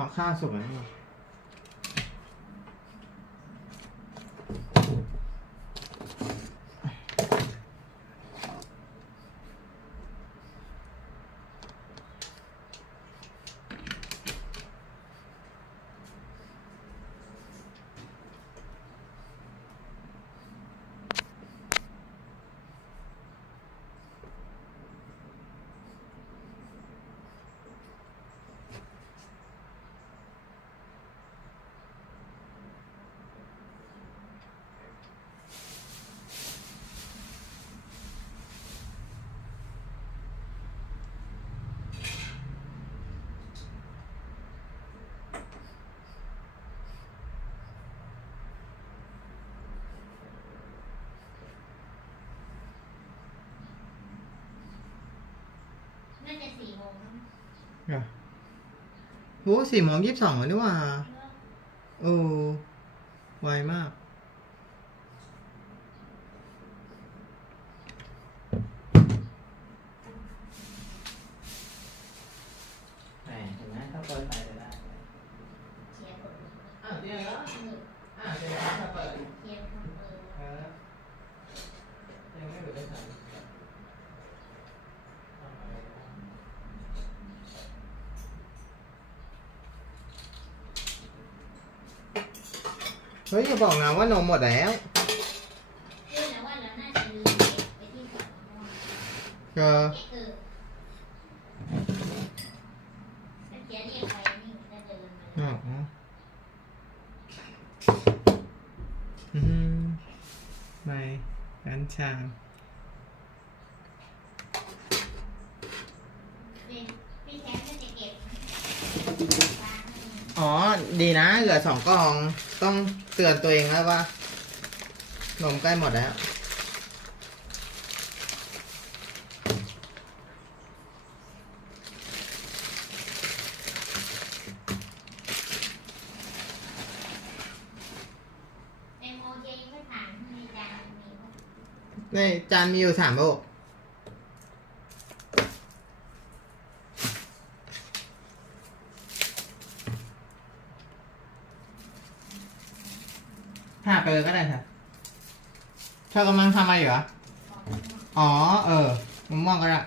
ออกข้าวสุกแล้วนี่น่าจะ4 โมงนะโอ้4:22แล้วนี่ว่าโอ้ไวมากเห็นไหมถ้าเปิดไฟจะได้เชียร์กดเดี๋ยวแล้วเดี๋ยวถ้าเปิดเชียร์ทำยังไม่เปิดได้ทันเฮ้ยอย่าบอกนะว่านมหมดแล้วแล้วว่าเราน่าจะลืมไปที่ก่อนก็ถ้าเชียร์เรียกไปนี่น่าจะลืมมาไม่ร้านชามพี่แท้ก็จะเก็บอ๋อดีนะเหลือ2 กล่องต้องเตือนตัวเองแล้วว่านมใกล้หมดแล้วในโมเย็นไม่ผ่านในจานในจานมีอยู่3 โลกผ่าไปเลยก็ได้ค่ะเธอกำลังทำอะไรอยู่อ่ะอ๋อมะม่วงก็ได้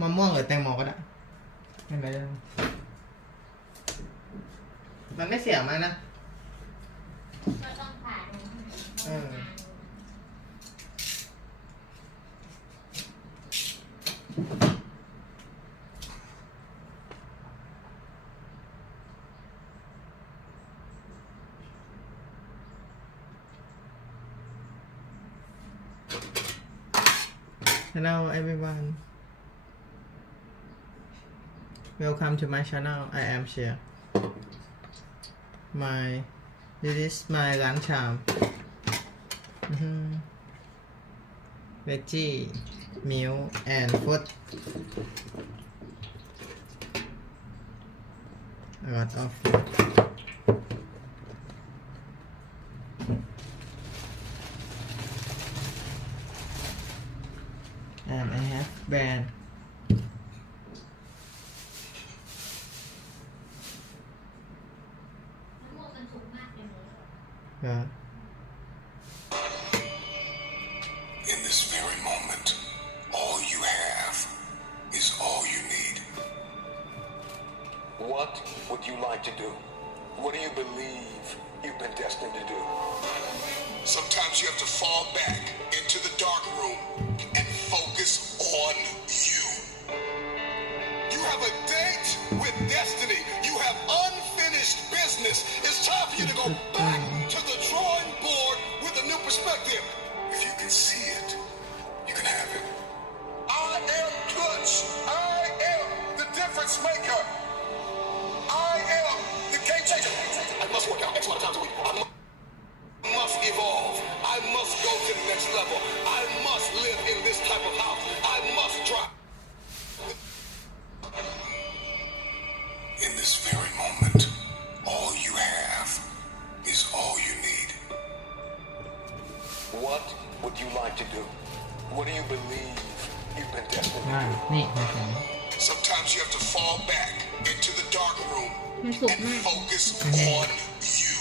มะม่วงหรือแตงโมก็ได้ไม่เป็นไรมันไม่เสียมากนะก็ต้องผ่านHello everyone. Welcome to my channel. I am Shia. This is my lunch time. Veggie, milk, and food. A lot of food. And I have band. มัน In this very moment, all you have is all you need. What would you like to do? What do you believe you've been destined to do? Sometimes you have to fall back into the dark room and focus on you. You have a date with destiny. You have unfinished business. It's time for you to go back to the drawing board with a new perspective. If you can see it, you can have it. I am Touch. I am the difference maker. I am the game changer. I must work out X amount of times a week. I must evolve. I must go to the next level. I must live in this type of house. I must drive. In this very moment, all you have is all you need. What would you like to do? What do you believe you've been destined to do? Sometimes you have to fall back into the dark room มันสุก and มาก focus on you.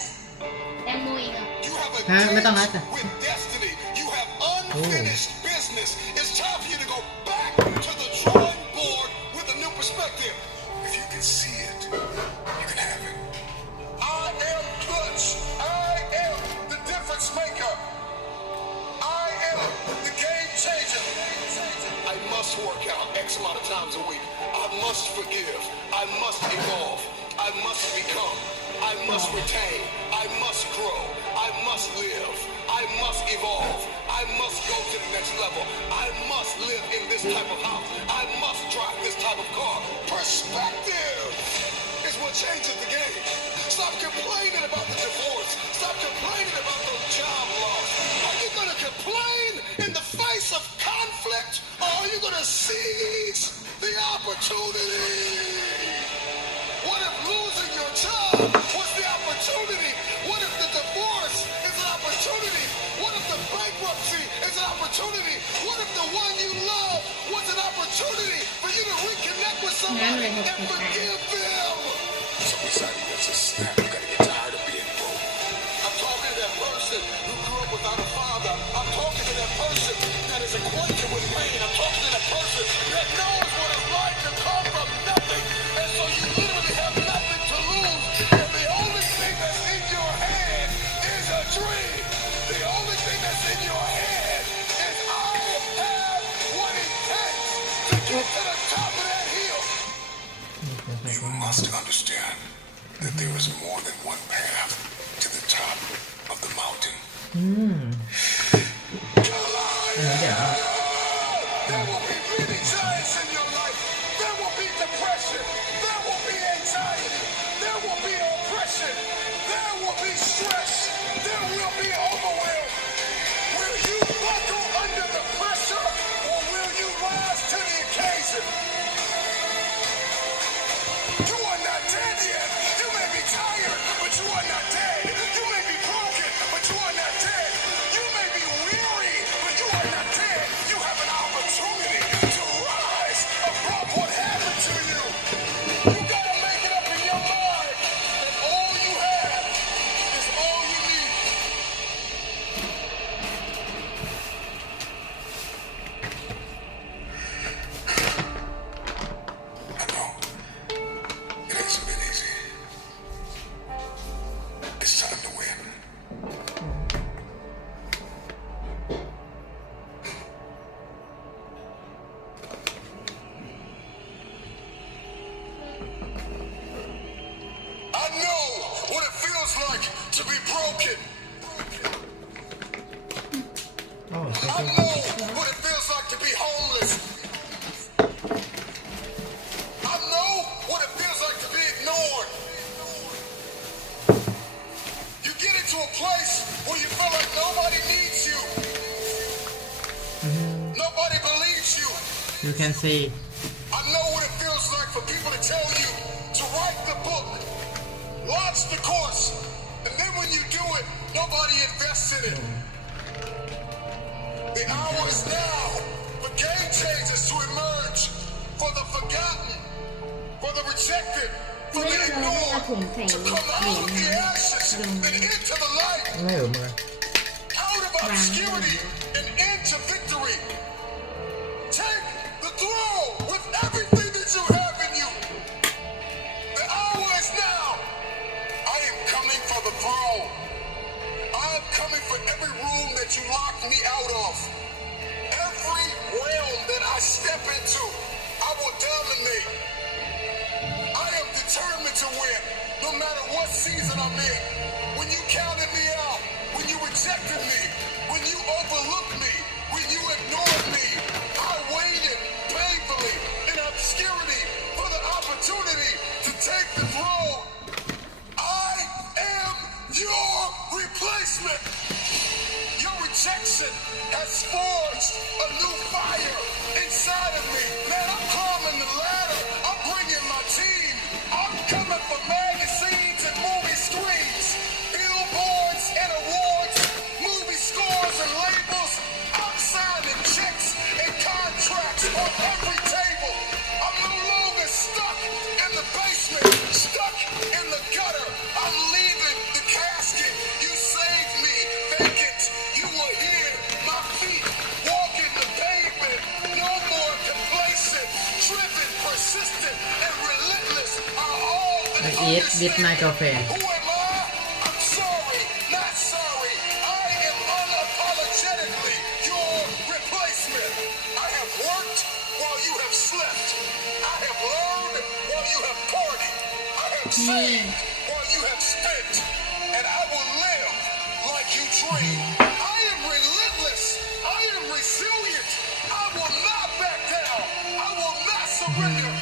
แตงโมอีกอ่ะ You have a ไม่ต้องนะ date with destiny. You have unfinished business. It's time for you to go back to the drawing board with a new perspective. If you can see it, you can have it. I am Clutch. I am the difference maker. I am the game changer. I must work out X amount of times a week. I must forgive. I must evolve. I must become. I must retain. I must grow. I must live. I must evolve. I must go to the next level. I must live in this type of house. I must drive this type of car. Perspective is what changes the game. Stop complaining about the divorce. Stop complaining about those job loss. Are you going to complain in the face of conflict, or are you going to seize the opportunity? What if losing your job was the opportunity? What if the divorce is an opportunity? What if the bankruptcy is an opportunity? What if the one you love was an opportunity for you to reconnect with somebody and forgive them? So beside you, that's a snap. You gotta get tired of being broke. I'm talking to that person who grew up without a father. I'm talking to that person that is acquainted with pain. I'm talking to that person that knows what it's like to come from nothing. And so you literally have nothing to lose. And the only thing that's in your head is a dream. The only thing that's in your head is I have what it takes to get to the top of that hill. You must understand that there is more than one path to the top of the mountain. There will be many giants in your life. There will be depression. There will be anxiety. There will be oppression. There will be stress. There will be overwhelm. Will you buckle under the pressure, or will you rise to the occasion? You are not dead yet. You may be tired, but you are not dead. You may be broken, but you are not dead. You may be weary, but you are not dead. You have an opportunity to rise above what happened to you. You gotta make it up in your mind that all you have is all you need. I know. It hasn't been easy. It's time to win. I know what it feels like to be broken. I know what it feels like to be homeless. I know what it feels like to be ignored. You get into a place where you feel like nobody needs you. Nobody believes you. You can see I know what it feels like for people to tell you to write the book, launch the course, and then when you do it, nobody invests in it. The hour is now for game changers to emerge, for the forgotten, for the rejected, for the ignored, to come out of the ashes and into the light, ไม่เหมือน out of obscurity and into victory. Take the throne with everything that you have in you. The hour is now. I am coming for the throne. I am coming for every room that you locked me out of. Every realm that I step into, I will dominate. I am determined to win, no matter what season I'm in. When you counted me out, when you rejected me, when you overlooked me, when you ignored me, I waited painfully in obscurity for the opportunity to take the throne. I am your replacement. Your rejection has forged a new fire inside of me. Man, I'm climbing the ladder. I'm bringing my team. I'm coming for magazines and movie screens, billboards and awards, movie scores and labels. I'm signing checks and contracts on every table. I'm no longer stuck in the basement. eat with my girlfriend Who am I? I'm sorry, not sorry. I am unapologetically your replacement. I have worked while you have slept. I have learned while you have partied. I have saved while you have spent. And I will live like you dreamed. I am relentless. I am resilient. I will not back down. I will not surrender.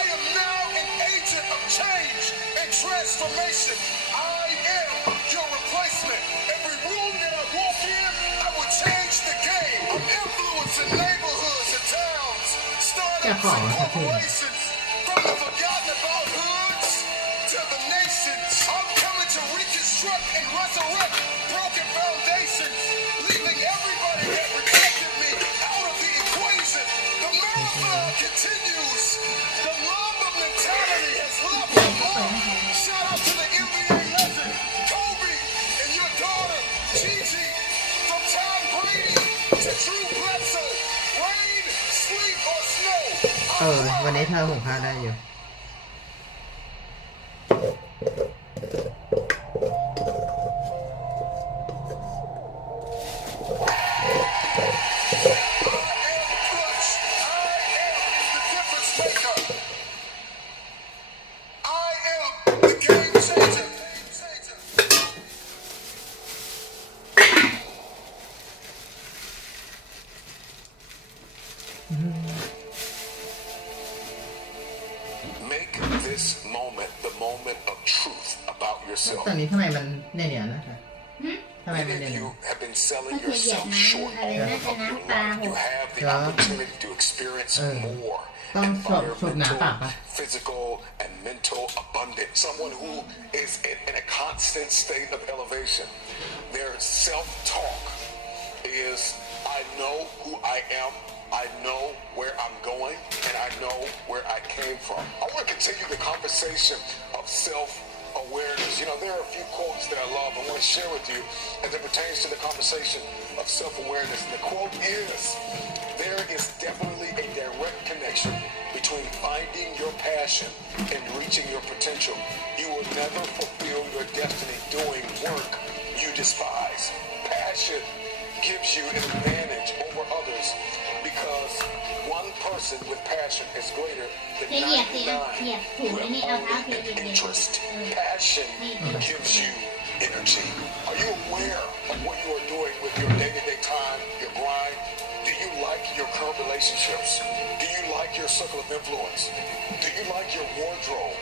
I am now an agent of change and transformation. I am your replacement. Every room that I walk in, I will change the game. I'm influencing neighborhoods and towns, startups and corporations, from the forgotten about hoods to the nations. I'm coming to reconstruct and resurrect broken foundations, leaving everybody that rejected me out of the equation. The marathon continues. The Mamba mentality has left the mark. Shout out to the NBA legend, Kobe, and your daughter, Gigi. From Tom Brady to Drew Bledsoe, rain, sleet, or snow. วันนี้เธอหุงข้าวได้อยู่ Make this moment the moment of truth about yourself. ตอนนี้ทำไมมันเนี่ยนะทำไมมัน Many เนี่ย of you have been selling ก็คือเหยียบ yourself น้ำ short อะไรน่าจะ of your น้ำปลา life. ห You ก have the opportunity to experience more ต้องสูบน้ำเปล่า environmental, ปะ physical, and mental abundance. Someone who is in a constant state of elevation. Their self-talk is, I know who I am, I know where I'm going, and I know where I came from. I want to continue the conversation of self-awareness. You know, there are a few quotes that I love I want to share with you as it pertains to the conversation of self-awareness. And the quote is, there is definitely a direct connection between finding your passion and reaching your potential. You will never fulfill your destiny doing work you despise. Passion gives you an advantage over others because one person with passion is greater than จะเหยียบสิ 99 เหยียบถู who ก have นี่เอาเท้า only เท an เย็น interest. Passion gives you energy. Are you aware of what you are doing with your day-to-day time, your grind? Do you like your current relationships? Do you like your circle of influence? Do you like your wardrobe?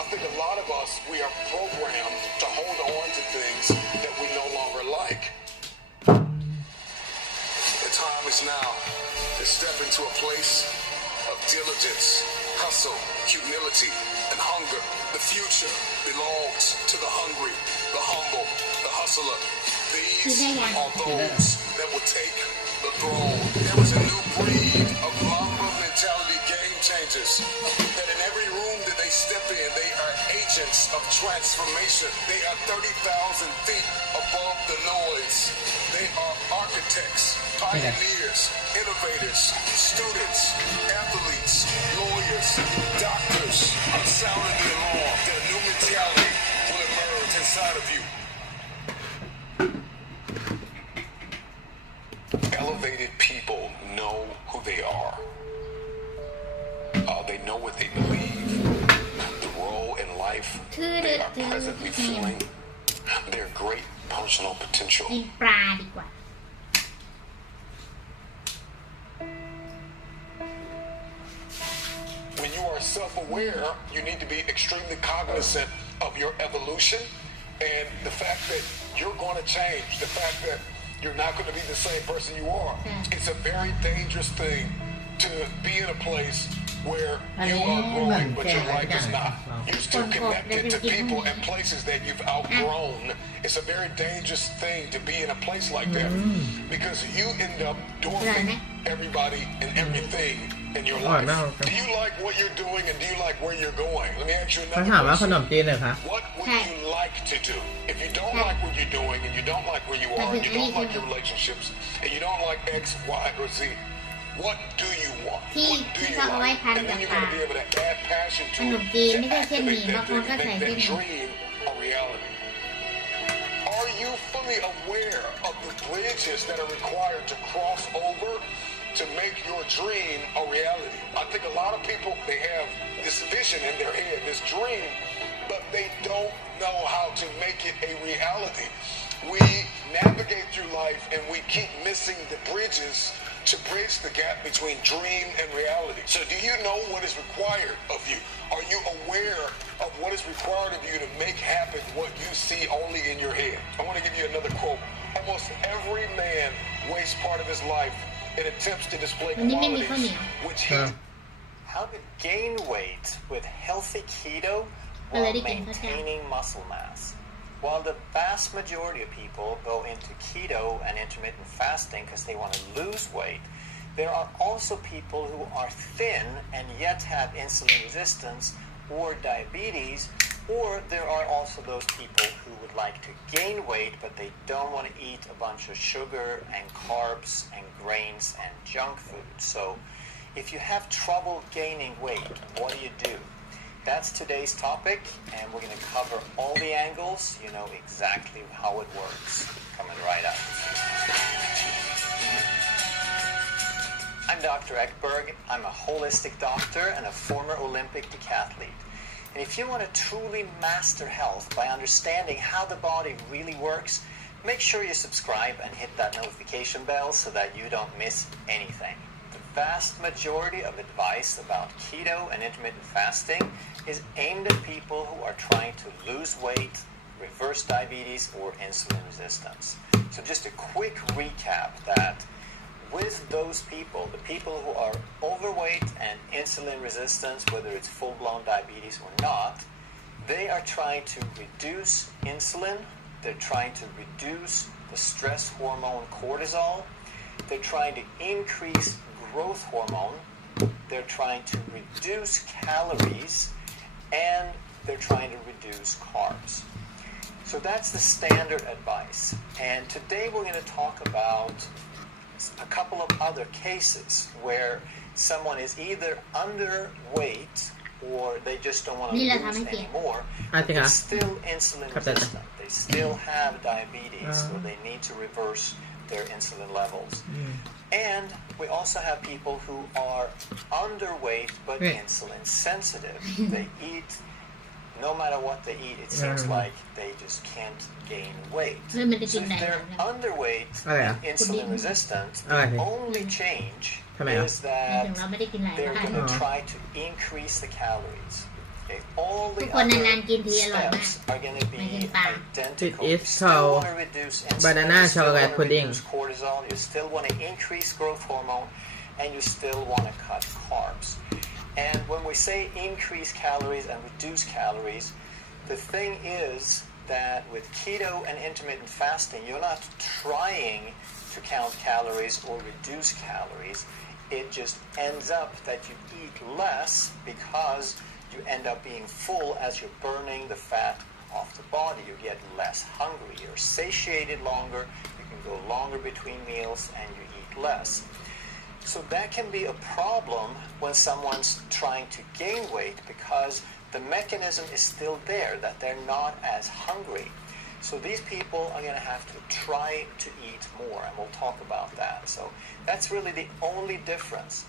I think a lot of us, we are programmed to hold on to things that we no longer like. The time is now to step into a place of diligence, hustle, humility, and hunger. The future belongs to the hungry, the humble, the hustler. These are those that will take the throne. There is a new breed of Mamba mentality game changers that in every room that they step in, they are agents of transformation. They are 30,000 feet above the noise. They are architects, pioneers, innovators, students, athletes, lawyers, doctors. I'm sounding the alarm. The new mentality will emerge inside of you. Elevated people know who they are. They know what they believe, the role in life they are presently feeling, their great personal potential. กินปลาดีกว่า When you are self-aware, you need to be extremely cognizant of your evolution and the fact that you're going to change, the fact that you're not going to be the same person you are. It's a very dangerous thing to be in a place where you are growing, but your life is not. You're still connected to people and places that you've outgrown. It's a very dangerous thing to be in a place like that because you end up dwarfing everybody and everything in your life. Do you like what you're doing and do you like where you're going? Let me ask you เขา another ถามว่าข question. นมจีนเหรอคะ What would you like to do? If you don't like what you're doing and you don't like where you are, and you don't like your relationships, and you don't like X, Y, or Z, What do you want? ที่ What do ที่ you เขาเอาไว้ like? พัน And กั then บ you ปา gotta be able to add passion ข to น it มจีน to ไม่ใช่เส้นหมี่ activate บางคนก็ใส่ that เส้นหมี่ dream a reality. Are you fully aware of the bridges that are required to cross over to make your dream a reality? I think a lot of people, they have this vision in their head, this dream, but they don't know how to make it a reality. We navigate through life and we keep missing the bridges to bridge the gap between dream and reality. So do you know what is required of you? Are you aware of what is required of you to make happen what you see only in your head? I want to give you another quote. Almost every man wastes part of his life in attempts to display วันนี้ไม่มีข้าวเหนี qualities ยว which he How to gain weight with healthy keto while maintaining muscle mass. While the vast majority of people go into keto and intermittent fasting because they want to lose weight, there are also people who are thin and yet have insulin resistance or diabetes, or there are also those people who would like to gain weight but they don't want to eat a bunch of sugar and carbs and grains and junk food. So if you have trouble gaining weight, what do? That's today's topic, and we're going to cover all the angles. You know exactly how it works. Coming right up. I'm Dr. Ekberg. I'm a holistic doctor and a former Olympic decathlete. And if you want to truly master health by understanding how the body really works, make sure you subscribe and hit that notification bell so that you don't miss anything. The vast majority of advice about keto and intermittent fasting is aimed at people who are trying to lose weight, reverse diabetes, or insulin resistance. So just a quick recap that with those people, the people who are overweight and insulin resistant, whether it's full-blown diabetes or not, they are trying to reduce insulin, they're trying to reduce the stress hormone cortisol, they're trying to increase growth hormone, they're trying to reduce calories, and they're trying to reduce carbs. So that's the standard advice. And today we're going to talk about a couple of other cases where someone is either underweight or they just don't want to lose anymore, but they're still insulin resistant. They still have diabetes or they need to reverse their insulin levels. And we also have people who are underweight but insulin sensitive. They eat, no matter what they eat, it seems like they just can't gain weight. So if they're underweight and insulin resistant, the only change is that they're going to try to increase the calories. Okay, all the other steps are going to be identical. You still want to reduce insulin, you still want to reduce cortisol, you still want to increase growth hormone, and you still want to cut carbs. And when we say increase calories and reduce calories, the thing is that with keto and intermittent fasting, you're not trying to count calories or reduce calories. It just ends up that you eat less because you end up being full as you're burning the fat off the body. You get less hungry. You're satiated longer. You can go longer between meals and you eat less. So that can be a problem when someone's trying to gain weight because the mechanism is still there, that they're not as hungry. So these people are going to have to try to eat more, and we'll talk about that. So that's really the only difference.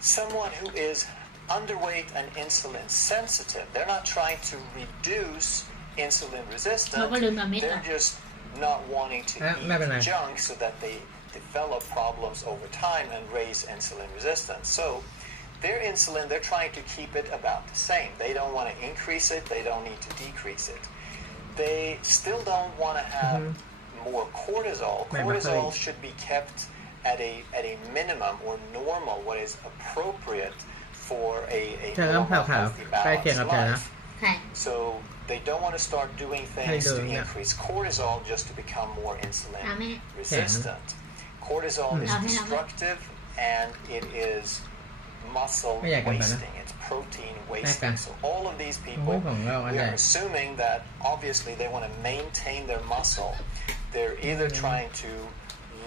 Someone who is underweight and insulin sensitive, they're not trying to reduce insulin resistance, they're just not wanting to eat junk so that they develop problems over time and raise insulin resistance. So their insulin, they're trying to keep it about the same. They don't want to increase it, they don't need to decrease it. They still don't want to have more cortisol. Cortisol should be kept at a minimum or normal, what is appropriate for a normal, healthy, balanced life. So they don't want to start doing things to increase cortisol just to become more insulin resistant. Cortisol is destructive and it is muscle wasting. It's protein wasting. So all of these people, we are assuming that obviously they want to maintain their muscle. They're either trying to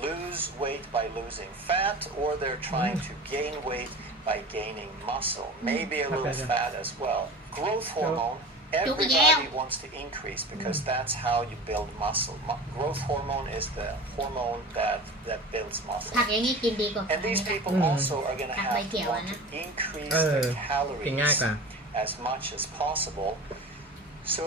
lose weight by losing fat, or they're trying to gain weight by gaining muscle, maybe a little fat as well. Growth hormone, everybody wants to increase because that's how you build muscle. Growth hormone is the hormone that builds muscle. ผักอย่างนี้กินดีกว่า And these people also are going to have to want to increase their calories as much as possible. So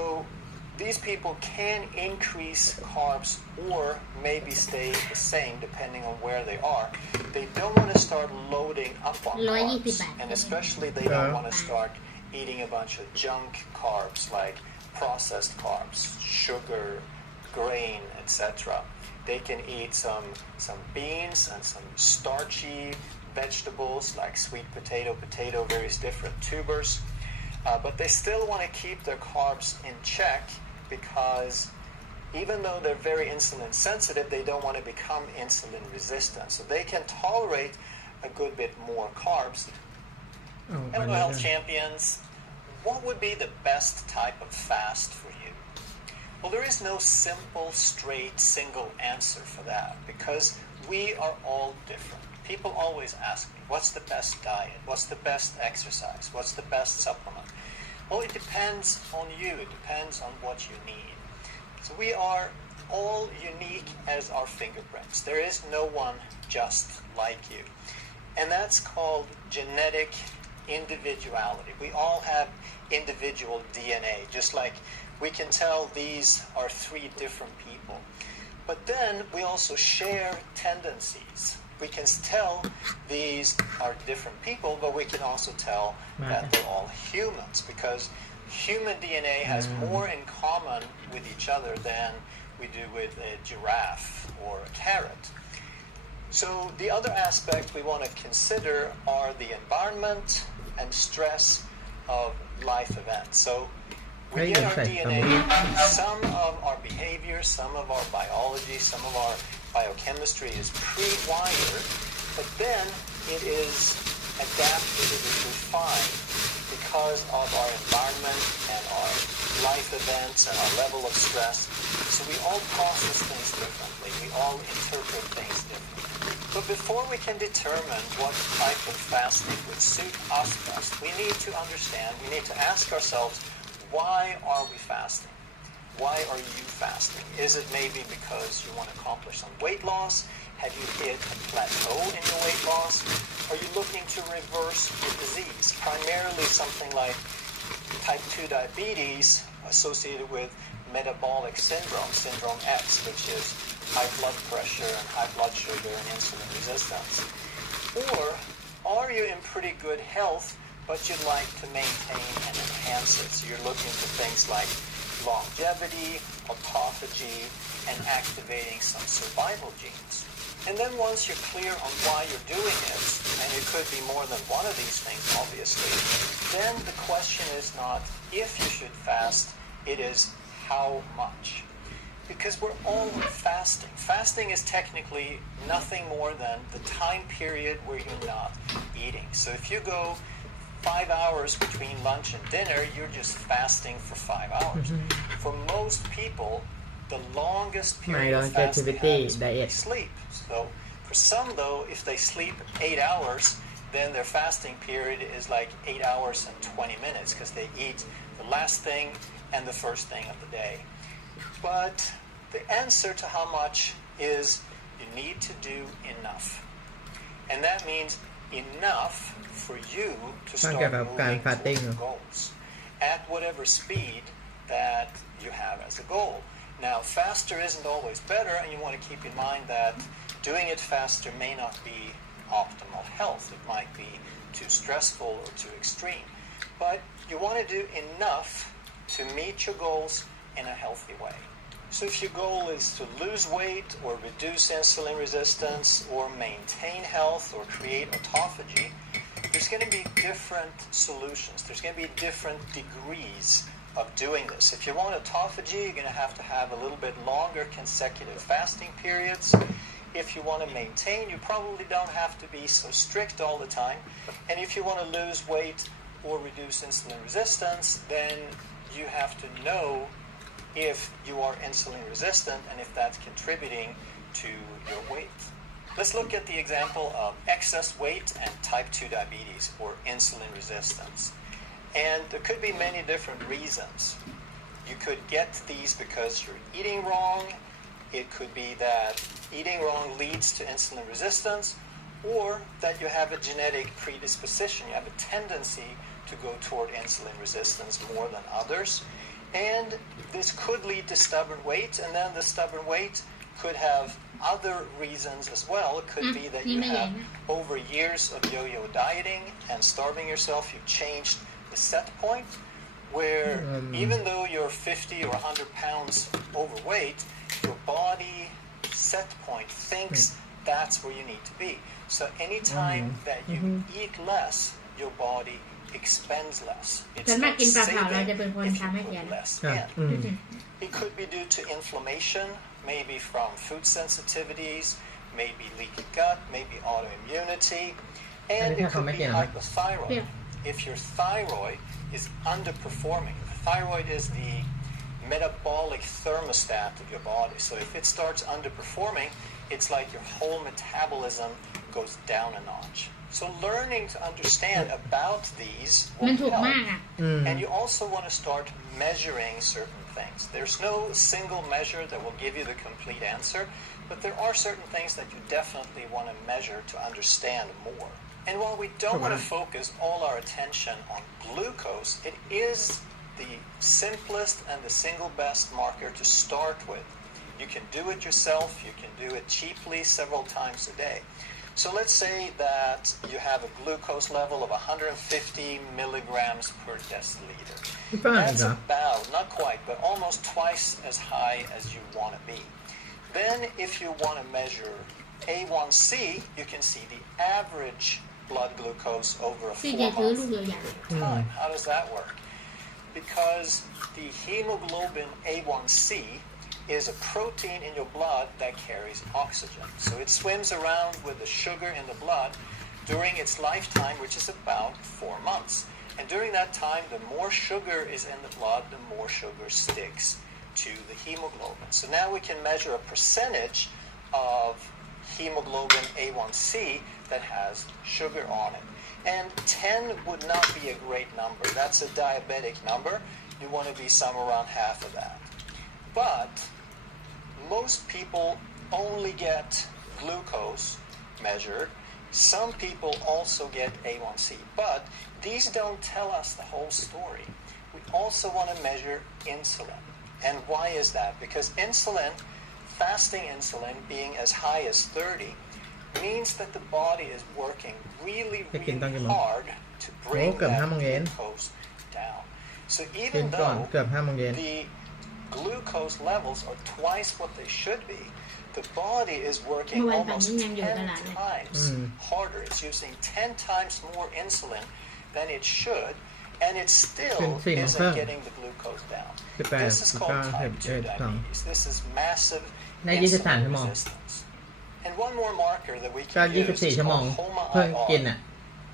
these people can increase carbs or maybe stay the same depending on where they are. They don't want to start loading up on carbs, and especially they don't want to start eating a bunch of junk carbs like processed carbs, sugar, grain, etc. They can eat some beans and some starchy vegetables like sweet potato, various different tubers. But they still want to keep their carbs in check because even though they're very insulin sensitive, they don't want to become insulin resistant. So they can tolerate a good bit more carbs. Hello, health champions. What would be the best type of fast for you? Well, there is no simple, straight, single answer for that because we are all different. People always ask me, what's the best diet? What's the best exercise? What's the best supplement? Well, it depends on you. It depends on what you need. So we are all unique as our fingerprints. There is no one just like you. And that's called genetic individuality. We all have individual DNA, just like we can tell these are 3 different people. But then we also share tendencies. We can tell these are different people, but we can also tell that they're all humans because human DNA has more in common with each other than we do with a giraffe or a carrot. So the other aspect we want to consider are the environment and stress of life events. So we get our DNA, some of our behavior, some of our biology, some of our biochemistry is pre-wired, but then it is adapted, it is refined because of our environment and our life events and our level of stress. So we all process things differently. We all interpret things differently. But before we can determine what type of fasting would suit us best, we need to understand, we need to ask ourselves, why are we fasting? Why are you fasting? Is it maybe because you want to accomplish some weight loss? Have you hit a plateau in your weight loss? Are you looking to reverse your disease? Primarily something like type 2 diabetes associated with metabolic syndrome, syndrome X, which is high blood pressure and high blood sugar and insulin resistance. Or are you in pretty good health, but you'd like to maintain and enhance it? So you're looking for things like longevity, autophagy, and activating some survival genes. And then once you're clear on why you're doing it, and it could be more than one of these things, obviously, then the question is not if you should fast, it is how much. Because we're all fasting. Fasting is technically nothing more than the time period where you're not eating. So if you go 5 hours between lunch and dinner, you're just fasting for 5 hours. For most people, the longest period of fasting is sleep. So for some though, if they sleep 8 hours, then their fasting period is like 8 hours and 20 minutes because they eat the last thing and the first thing of the day. But the answer to how much is you need to do enough. And that means enough for you to start moving towards your goals at whatever speed that you have as a goal. Now, faster isn't always better, and you want to keep in mind that doing it faster may not be optimal health. It might be too stressful or too extreme. But you want to do enough to meet your goals in a healthy way. So if your goal is to lose weight or reduce insulin resistance or maintain health or create autophagy, there's going to be different solutions. There's going to be different degrees of doing this. If you want autophagy, you're going to have a little bit longer consecutive fasting periods. If you want to maintain, you probably don't have to be so strict all the time. And if you want to lose weight or reduce insulin resistance, then you have to know if you are insulin resistant and if that's contributing to your weight. Let's look at the example of excess weight and type 2 diabetes or insulin resistance. And there could be many different reasons. You could get these because you're eating wrong. It could be that eating wrong leads to insulin resistance, or that you have a genetic predisposition. You have a tendency to go toward insulin resistance more than others. And this could lead to stubborn weight, and then the stubborn weight could have other reasons as well. It could be that you have over years of yo-yo dieting and starving yourself, you've changed the set point where even though you're 50 or 100 pounds overweight, your body set point thinks that's where you need to be. So anytime that you eat less, your body expends less. It's ส่วนมาก not กินเปล่าๆ saving เราจะเป็นคน if ทำให้ you เสีย put นะ less in. It could be due to inflammation, maybe from food sensitivities, maybe leaky gut, maybe autoimmunity, and it could be hypothyroid. If your thyroid is underperforming, the thyroid is the metabolic thermostat of your body. So if it starts underperforming, it's like your whole metabolism goes down a notch. So learning to understand about these will help. And you also want to start measuring certain things. There's no single measure that will give you the complete answer, but there are certain things that you definitely want to measure to understand more. And while we don't want to focus all our attention on glucose, it is the simplest and the single best marker to start with. You can do it yourself. You can do it cheaply several times a day. So let's say that you have a glucose level of 150 milligrams per deciliter. That's about, not quite, but almost twice as high as you want to be. Then if you want to measure A1C, you can see the average blood glucose over a 4-month period of time. How does that work? Because the hemoglobin A1C is a protein in your blood that carries oxygen. So it swims around with the sugar in the blood during its lifetime, which is about 4 months. And during that time, the more sugar is in the blood, the more sugar sticks to the hemoglobin. So now we can measure a percentage of hemoglobin A1C that has sugar on it. And 10 would not be a great number. That's a diabetic number. You want to be somewhere around half of that. But most people only get glucose measured. Some people also get A1C. But these don't tell us the whole story. We also want to measure insulin. And why is that? Because insulin, fasting insulin being as high as 30, means that the body is working really hard to bring that glucose down. So even though the glucose levels are twice what they should be, the body is working almost 10 times harder. It's using 10 times more insulin than it should, and it still isn't getting the glucose down. This is called type 2 diabetes. This is massive insulin resistance. And one more marker that we can use is called HOMA-IR,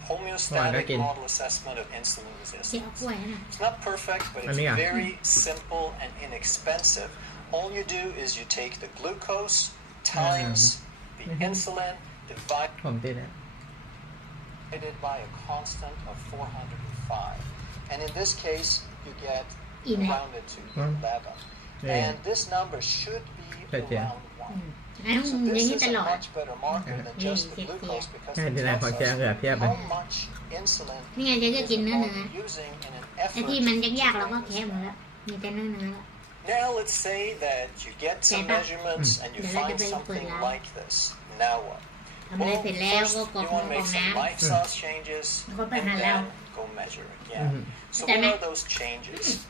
homeostatic model assessment of insulin resistance. It's not perfect, but it's very simple and inexpensive. All you do is you take the glucose times the insulin divided by a constant of 405. And in this case, you get rounded to 11. And this number should be around 1. So this is a much better marker than just the glucose because it tells us how much insulin you're using in an effort to Now let's say that you get some measurements and you find something like this. Now what? Well, first you want to make some lifestyle changes and then go measure again. So what are those changes?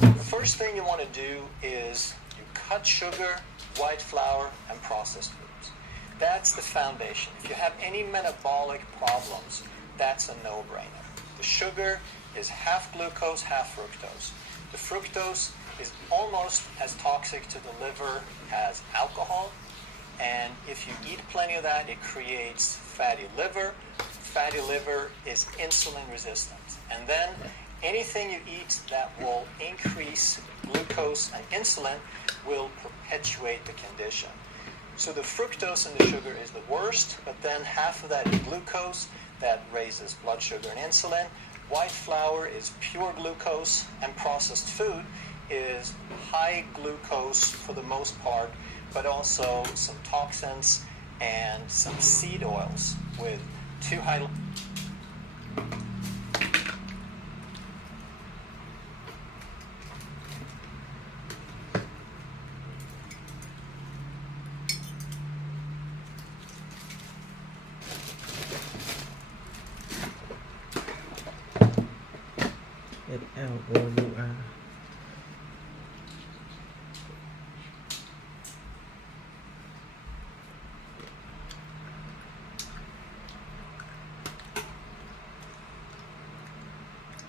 The first thing you want to do is you cut sugar, white flour, and processed foods. That's the foundation. If you have any metabolic problems, that's a no-brainer. The sugar is half glucose, half fructose. The fructose is almost as toxic to the liver as alcohol, and if you eat plenty of that, it creates fatty liver. Fatty liver is insulin resistant. And then anything you eat that will increase glucose and insulin will perpetuate the condition. So the fructose in the sugar is the worst, but then half of that is glucose that raises blood sugar and insulin. White flour is pure glucose, and processed food is high glucose for the most part, but also some toxins and some seed oils with too high. FLOUR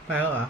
ไปแล้วเหรอ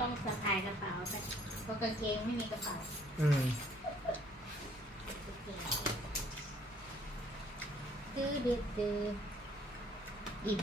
ต้องสะพายกระเป๋าแต่เพราะกางเกงไม่มีกระเป๋า ตื้ออิ่ม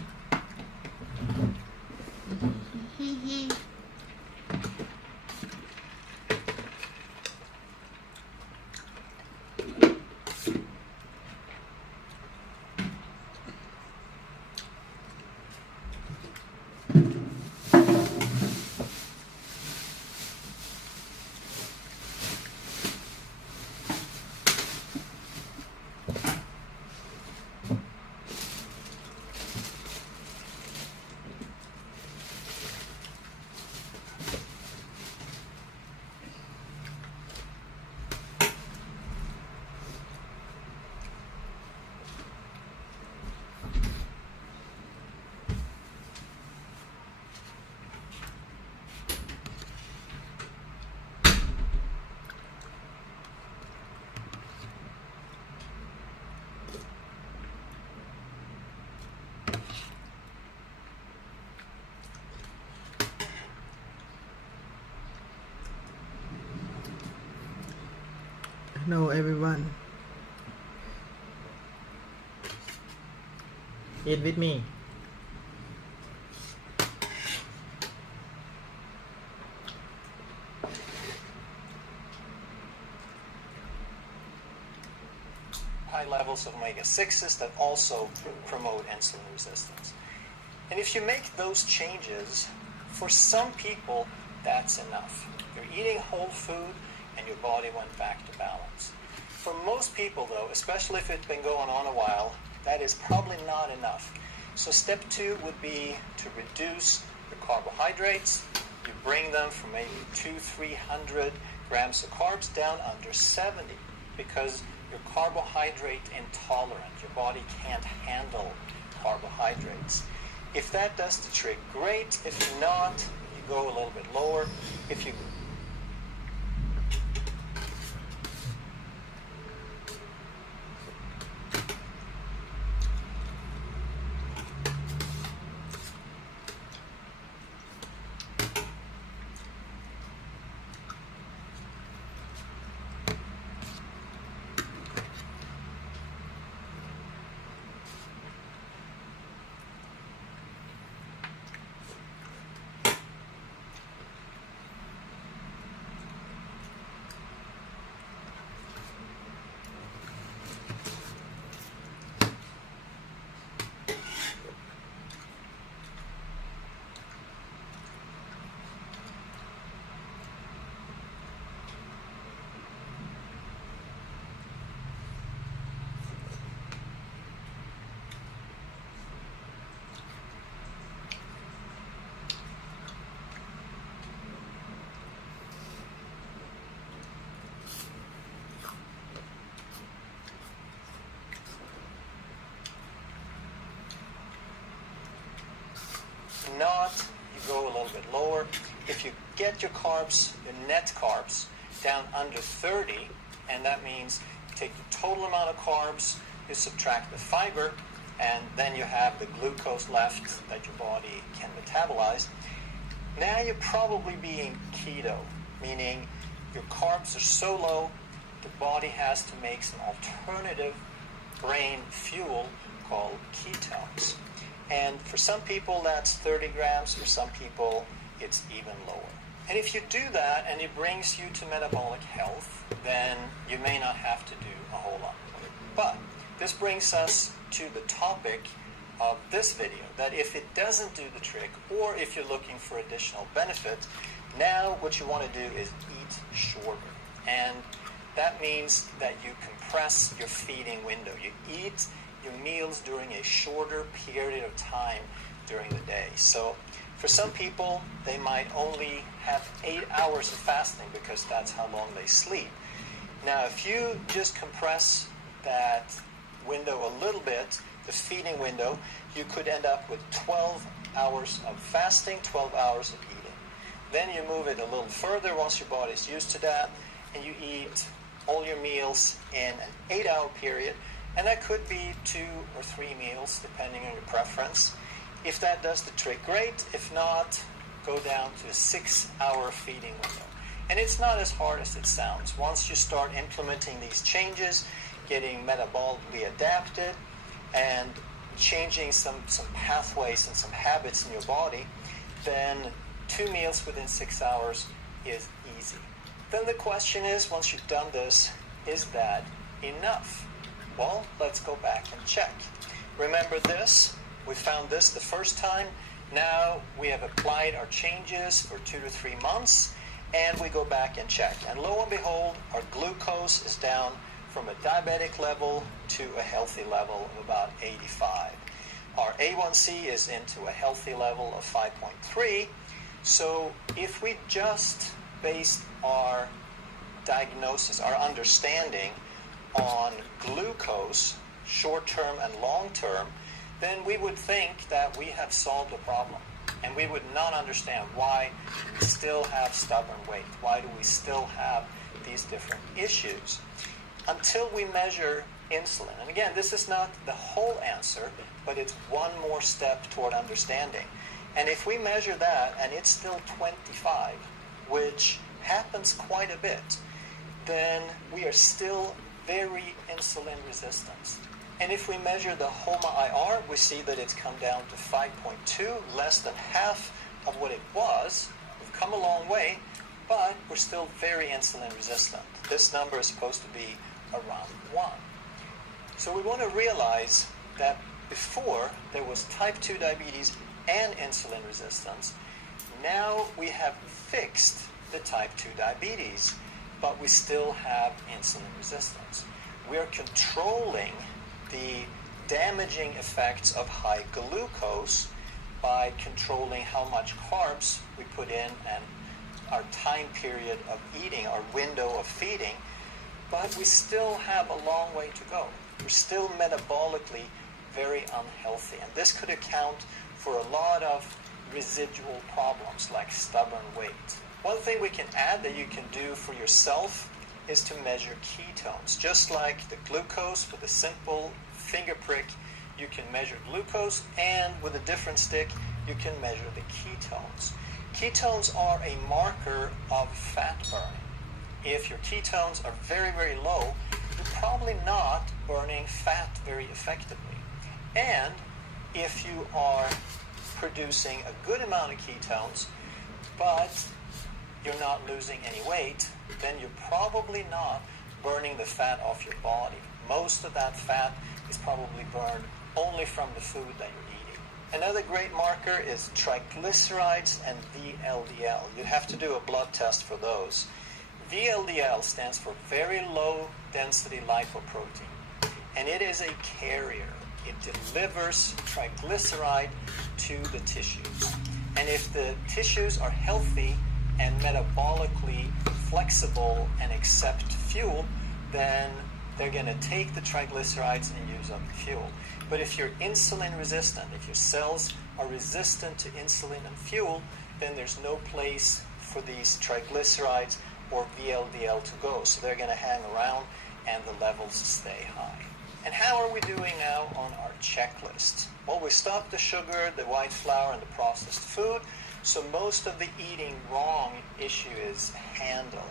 Hello everyone. Eat with me. High levels of omega-6s that also promote insulin resistance. And if you make those changes, for some people, that's enough. You're eating whole food and your body went back to balance. For most people, though, especially if it's been going on a while, that is probably not enough. So step 2 would be to reduce your carbohydrates. You bring them from maybe 200-300 grams of carbs down under 70 because you're carbohydrate intolerant. Your body can't handle carbohydrates. If that does the trick, great. If not, you go a little bit lower. If you go a little bit lower. If you get your carbs, your net carbs, down under 30, and that means you take the total amount of carbs, you subtract the fiber, and then you have the glucose left that your body can metabolize. Now you're probably being keto, meaning your carbs are so low, the body has to make some alternative brain fuel called ketones. And for some people that's 30 grams, for some people it's even lower. And if you do that and it brings you to metabolic health, then you may not have to do a whole lot more. But this brings us to the topic of this video, that if it doesn't do the trick, or if you're looking for additional benefits, now what you want to do is eat shorter. And that means that you compress your feeding window. You eat your meals during a shorter period of time during the day. So for some people, they might only have 8 hours of fasting because that's how long they sleep. Now, if you just compress that window a little bit, the feeding window, you could end up with 12 hours of fasting, 12 hours of eating. Then you move it a little further once your body's used to that, and you eat all your meals in an 8-hour period, and that could be 2 or 3 meals depending on your preference. If that does the trick, great. If not, go down to a 6-hour feeding window. And it's not as hard as it sounds. Once you start implementing these changes, getting metabolically adapted, and changing some pathways and some habits in your body, then 2 meals within 6 hours is easy. Then the question is, once you've done this, is that enough? Well, let's go back and check. Remember this? We found this the first time. Now we have applied our changes for 2 to 3 months, and we go back and check. And lo and behold, our glucose is down from a diabetic level to a healthy level of about 85. Our A1C is into a healthy level of 5.3. So if we just based our diagnosis, our understanding on glucose, short-term and long-term, then we would think that we have solved the problem. And we would not understand why we still have stubborn weight. Why do we still have these different issues? Until we measure insulin. And again, this is not the whole answer, but it's one more step toward understanding. And if we measure that and it's still 25, which happens quite a bit, then we are still very insulin resistant. And if we measure the HOMA-IR, we see that it's come down to 5.2, less than half of what it was. We've come a long way, but we're still very insulin resistant. This number is supposed to be around 1. So we want to realize that before there was type 2 diabetes and insulin resistance, now we have fixed the type 2 diabetes, but we still have insulin resistance. We are controlling the damaging effects of high glucose by controlling how much carbs we put in and our time period of eating, our window of feeding, but we still have a long way to go. We're still metabolically very unhealthy, and this could account for a lot of residual problems like stubborn weight. One thing we can add that you can do for yourself is to measure ketones. Just like the glucose with a simple finger prick, you can measure glucose, and with a different stick, you can measure the ketones. Ketones are a marker of fat burning. If your ketones are very, very low, you're probably not burning fat very effectively. And if you are producing a good amount of ketones, but you're not losing any weight, then you're probably not burning the fat off your body. Most of that fat is probably burned only from the food that you're eating. Another great marker is triglycerides and VLDL. You have to do a blood test for those. VLDL stands for very low density lipoprotein, and it is a carrier. It delivers triglyceride to the tissues. And if the tissues are healthy and metabolically flexible and accept fuel, then they're going to take the triglycerides and use up the fuel. But if you're insulin resistant, if your cells are resistant to insulin and fuel, then there's no place for these triglycerides or VLDL to go. So they're going to hang around and the levels stay high. And how are we doing now on our checklist? Well, we stopped the sugar, the white flour, and the processed food. So most of the eating wrong issue is handled.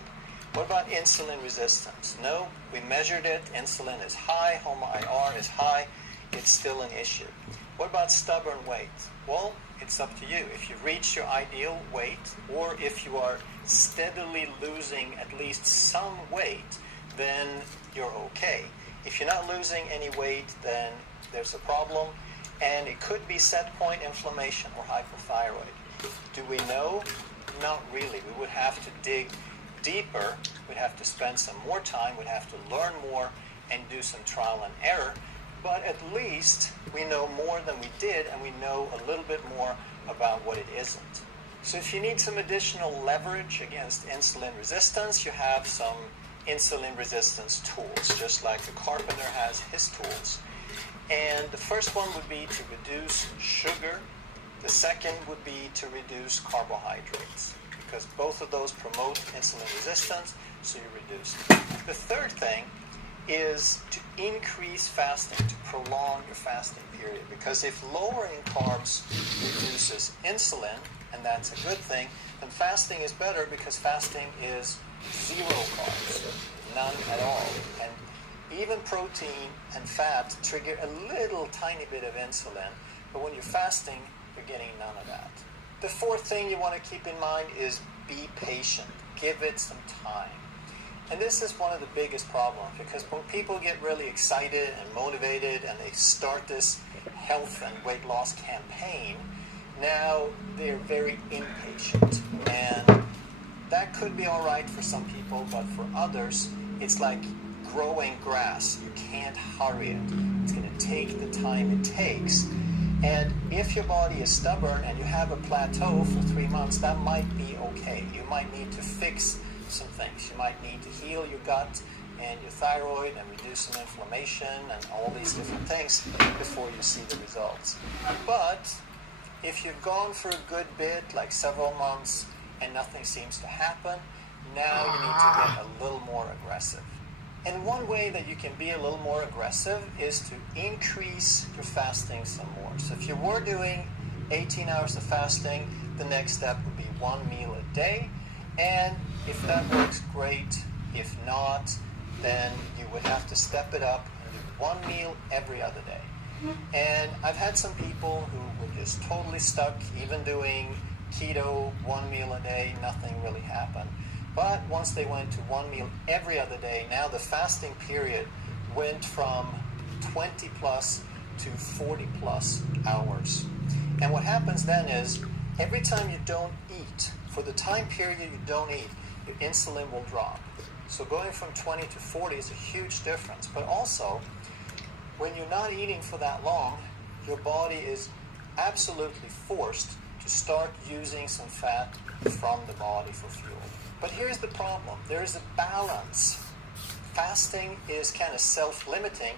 What about insulin resistance? No, we measured it. Insulin is high, HOMA-IR is high. It's still an issue. What about stubborn weight? Well, it's up to you. If you reach your ideal weight, or if you are steadily losing at least some weight, then you're okay. If you're not losing any weight, then there's a problem, and it could be set point inflammation or hypothyroid. Do we know? Not really. We would have to dig deeper. We'd have to spend some more time. We'd have to learn more and do some trial and error. But at least we know more than we did, and we know a little bit more about what it isn't. So if you need some additional leverage against insulin resistance, you have some insulin resistance tools, just like the carpenter has his tools. And the first one would be to reduce sugar. The second would be to reduce carbohydrates, because both of those promote insulin resistance, so you reduce it. The third thing is to increase fasting, to prolong your fasting period, because if lowering carbs reduces insulin, and that's a good thing, then fasting is better, because fasting is 0 carbs, none at all. And even protein and fat trigger a little tiny bit of insulin, but when you're fasting, you're getting none of that. The fourth thing you want to keep in mind is be patient. Give it some time. And this is one of the biggest problems, because when people get really excited and motivated and they start this health and weight loss campaign, now they're very impatient. And that could be all right for some people, but for others, it's like growing grass. You can't hurry it. It's going to take the time it takes. And if your body is stubborn and you have a plateau for 3 months, that might be okay. You might need to fix some things. You might need to heal your gut and your thyroid and reduce some inflammation and all these different things before you see the results. But if you've gone for a good bit, like several months, and nothing seems to happen, now you need to get a little more aggressive. And one way that you can be a little more aggressive is to increase your fasting some more. So if you were doing 18 hours of fasting, the next step would be 1 meal a day. And if that works, great. If not, then you would have to step it up and do 1 meal every other day. And I've had some people who were just totally stuck, even doing keto, 1 meal a day, nothing really happened. But once they went to 1 meal every other day, now the fasting period went from 20 plus to 40 plus hours. And what happens then is, every time you don't eat, for the time period you don't eat, your insulin will drop. So going from 20 to 40 is a huge difference. But also, when you're not eating for that long, your body is absolutely forced to start using some fat from the body for fuel. But here's the problem. There is a balance. Fasting is kind of self-limiting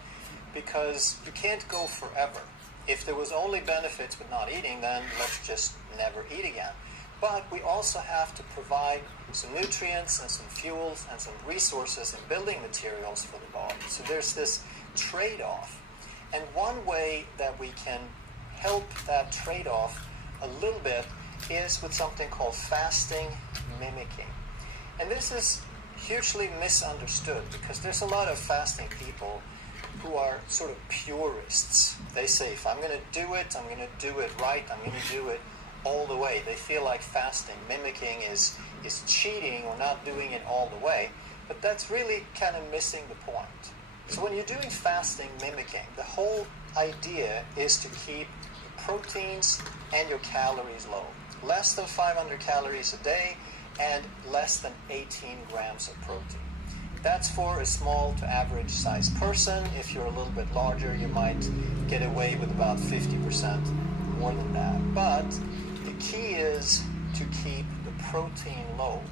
because you can't go forever. If there was only benefits with not eating, then let's just never eat again. But we also have to provide some nutrients and some fuels and some resources and building materials for the body. So there's this trade-off. And one way that we can help that trade-off a little bit is with something called fasting mimicking. And this is hugely misunderstood because there's a lot of fasting people who are sort of purists. They say, if I'm going to do it, I'm going to do it right, I'm going to do it all the way. They feel like fasting, mimicking is cheating or not doing it all the way. But that's really kind of missing the point. So when you're doing fasting mimicking, the whole idea is to keep your proteins and your calories low. Less than 500 calories a day and less than 18 grams of protein. That's for a small to average sized person. If you're a little bit larger, you might get away with about 50% more than that. But the key is to keep the protein low,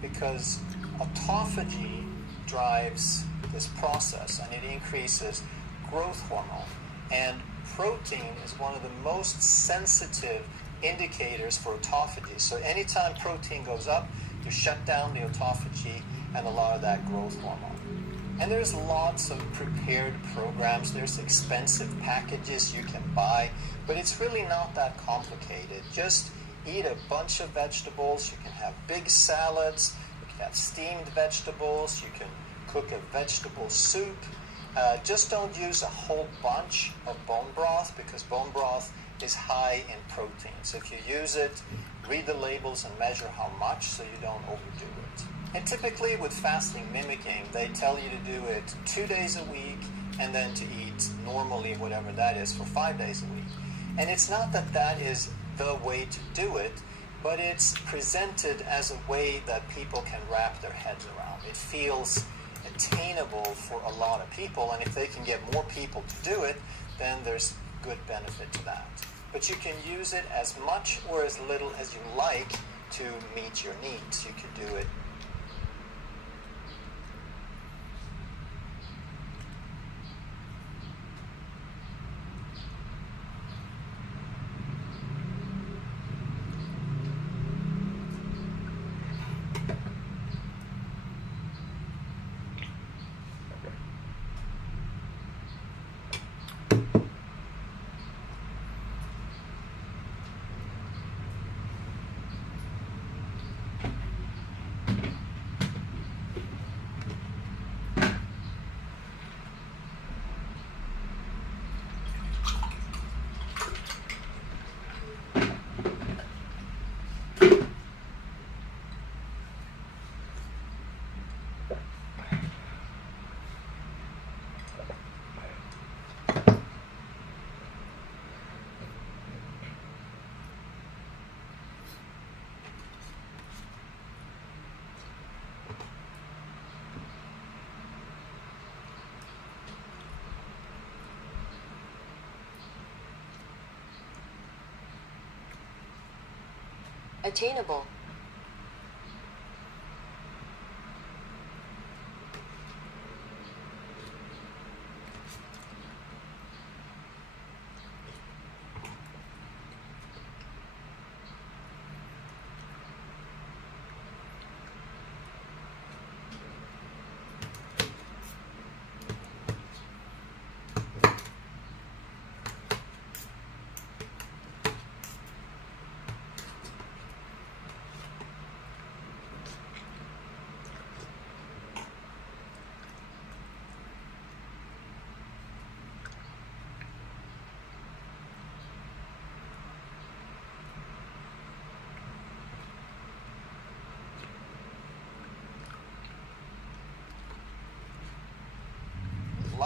because autophagy drives this process, and it increases growth hormone. And protein is one of the most sensitive indicators for autophagy. So anytime protein goes up, you shut down the autophagy and a lot of that growth hormone. And there's lots of prepared programs. There's expensive packages you can buy, but it's really not that complicated. Just eat a bunch of vegetables. You can have big salads. You can have steamed vegetables. You can cook a vegetable soup. Just don't use a whole bunch of bone broth, because bone broth is high in protein. So if you use it, read the labels and measure how much so you don't overdo it. And typically with fasting mimicking, they tell you to do it 2 days a week and then to eat normally whatever that is for 5 days a week. And it's not that that is the way to do it, but it's presented as a way that people can wrap their heads around. It feels attainable for a lot of people, and if they can get more people to do it, then there's good benefit to that. But you can use it as much or as little as you like to meet your needs. You could do it attainable.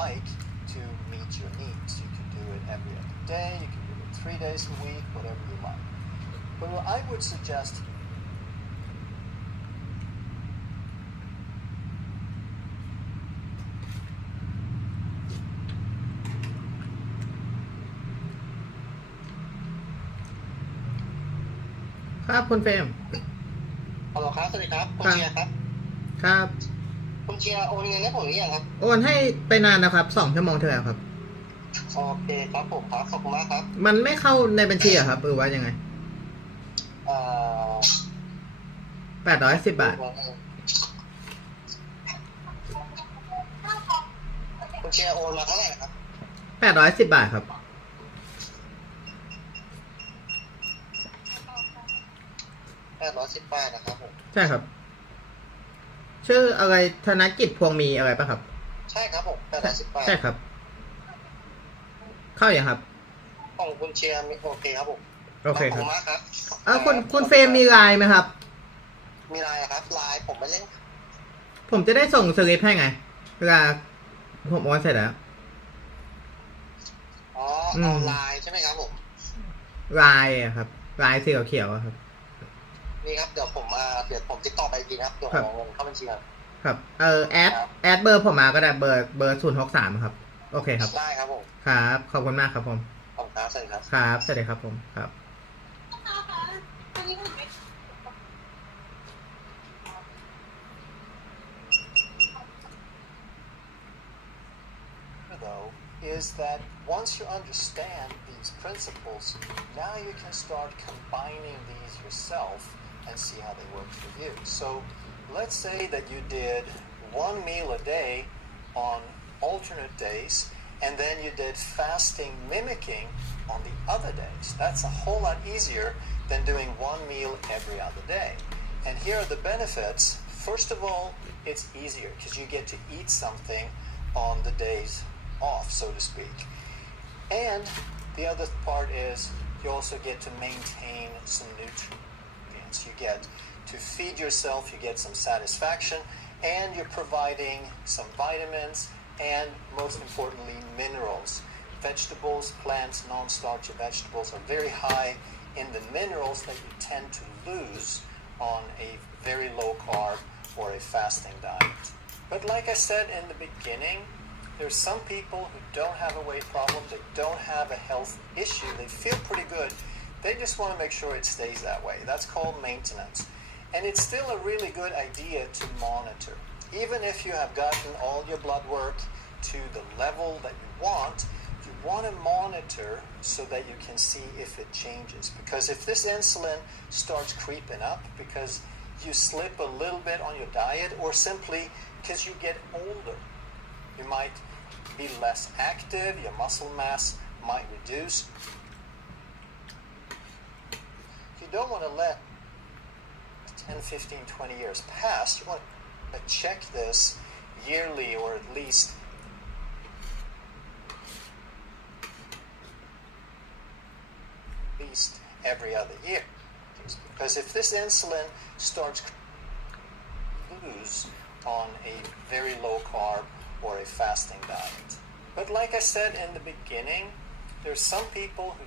like to meet your needs. You can do it every other day, you can do it 3 days a week, whatever you like. But what I would suggestครับคุณเฟรม ฮัลโหลครับสวัสดีครับคุณเชียร์ครับ ครับ คุณเชียร์โอนเงินให้ผมหรือยังครับ โอนให้ไปนานนะครับ2 ชั่วโมงเท่าไหร่ครับ โอเคครับผมครับขอบคุณมากครับ มันไม่เข้าในบัญชีอะครับหรือว่ายังไง 810 บาท คุณเชียร์โอนมาเท่าไหร่ครับ 810 บาทครับ 810 บาทนะครับผม ใช่ครับ ชื่ออะไรธนกิจพวงมีอะไรปะครับ ใช่ครับผม810 บาท ใช่ครับ เข้าอย่างครับ ของคุณเชียร์โอเคครับผม โอเค ขอบ ครั คุ บ ณมากครับ คุณเฟรมมีไลน์ไหมครับ มีไลน์ครับไลน์ผมไม่เล่น ผมจะได้ส่งสลิปให้ไงเวลาผมโอนเสร็จแล้ว อ๋อเอาไลน์ใช่ไหมครับผม ไลน์อะครับไลน์สีเขียวๆอะครับ นี่ครับเดี๋ยวผมติดต่อไปอีกทีนะครับเดี๋ยวเอาเงินเข้าบัญชีครับ ครับแอดเบอร์ผมมาก็ได้เบอร์063ครับโอเคครับ ได้ครับผม ครับขอบคุณมากครับผม ขอบคุณครับสวัสดีครับ ครับสวัสดีครับผมครับ is that once you understand these principles, now you can start combining these yourself and see how they work for you. So let's say that you did one meal a day on alternate days, and then you did fasting mimicking on the other days. That's a whole lot easier than doing one meal every other day. And here are the benefits. First of all, it's easier because you get to eat something on the days off, so to speak. And the other part is you also get to maintain some nutrients. You get to feed yourself, you get some satisfaction, and you're providing some vitamins and, most importantly, minerals. Vegetables, plants, non-starchy vegetables are very high in the minerals that you tend to lose on a very low carb or a fasting diet. But like I said in the beginning, there's some people who don't have a weight problem, they don't have a health issue, they feel pretty good, they just want to make sure it stays that way. That's called maintenance. And it's still a really good idea to monitor. Even if you have gotten all your blood work to the level that you want to monitor so that you can see if it changes. Because if this insulin starts creeping up because you slip a little bit on your diet, or simply because you get older, you might be less active, your muscle mass might reduce. You don't want to let 10, 15, 20 years pass. You want to check this yearly, or at least every other year. Because if this insulin starts to lose on a very low carb or a fasting diet. But like I said in the beginning, there's some people who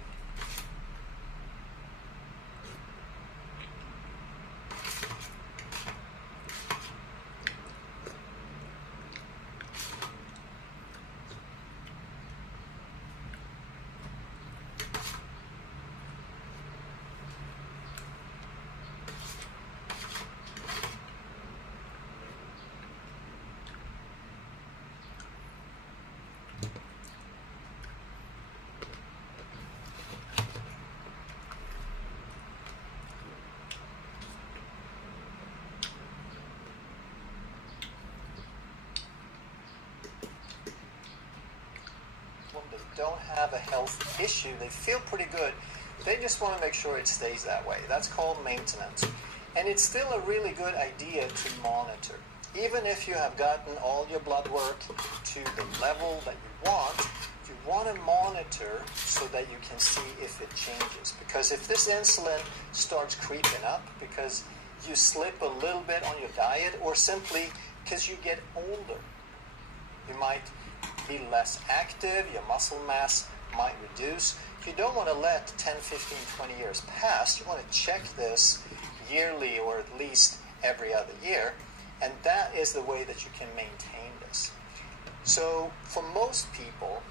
don't have a health issue, they feel pretty good, they just want to make sure it stays that way. That's called maintenance. And it's still a really good idea to monitor. Even if you have gotten all your blood work to the level that you want to monitor so that you can see if it changes. Because if this insulin starts creeping up because you slip a little bit on your diet, or simply because you get older, you might be less active, your muscle mass might reduce. You don't want to let 10, 15, 20 years pass. You want to check this yearly, or at least every other year, and that is the way that you can maintain this. So for most people,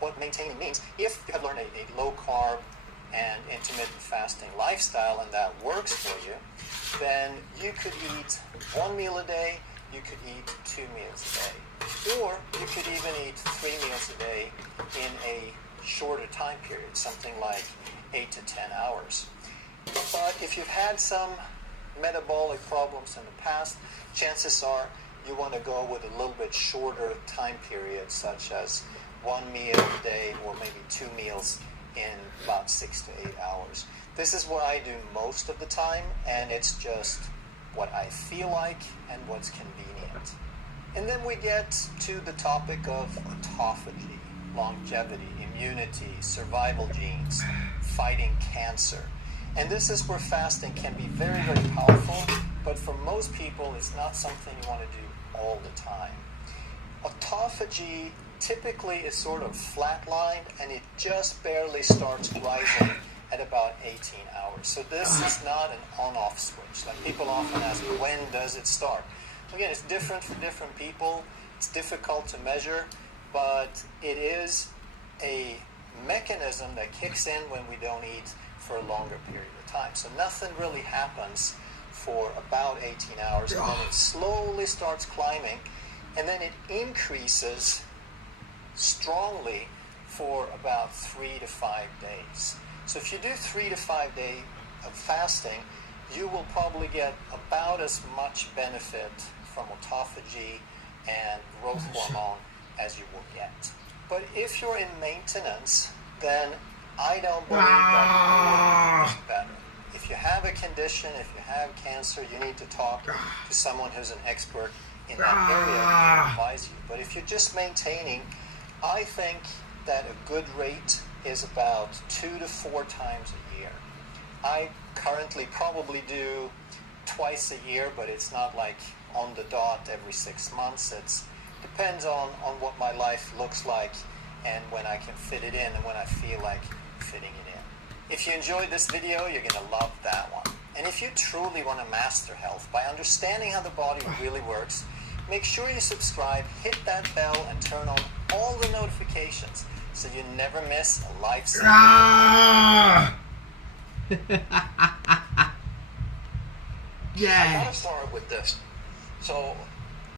what maintaining means, if you have learned a low carb and intermittent fasting lifestyle and that works for you, then you could eat one meal a day, you could eat 2 meals a day, or you could even eat 3 meals a day in a shorter time period, something like 8 to 10 hours. But if you've had some metabolic problems in the past, chances are you want to go with a little bit shorter time period, such as 1 meal a day or maybe 2 meals in about 6 to 8 hours. This is what I do most of the time, and it's just what I feel like and what's convenient. And then we get to the topic of autophagy, longevity, immunity, survival genes, fighting cancer. And this is where fasting can be very, very powerful, but for most people it's not something you want to do all the time. Autophagy typically is sort of flatlined, and it just barely starts rising at about 18 hours. So this is not an on-off switch. Like people often ask, when does it start? Again, it's different for different people. It's difficult to measure, but it is a mechanism that kicks in when we don't eat for a longer period of time. So nothing really happens for about 18 hours, and then it slowly starts climbing, and then it increases strongly for about 3 to 5 days. So if you do 3 to 5 days of fasting, you will probably get about as much benefit from autophagy and growth hormone as you will get. But if you're in maintenance, then I don't believe that is better. If you have a condition, if you have cancer, you need to talk to someone who's an expert in that area who can advise you. But if you're just maintaining, I think that a good rate is about 2 to 4 times a year. I currently probably do twice a year, but it's not like on the dot every 6 months. It depends on what my life looks like and when I can fit it in and when I feel like fitting it in. If you enjoyed this video, you're going to love that one. And if you truly want to master health by understanding how the body really works, make sure you subscribe, hit that bell, and turn on all the notifications so you never miss a life-saving. I gotta start with this. So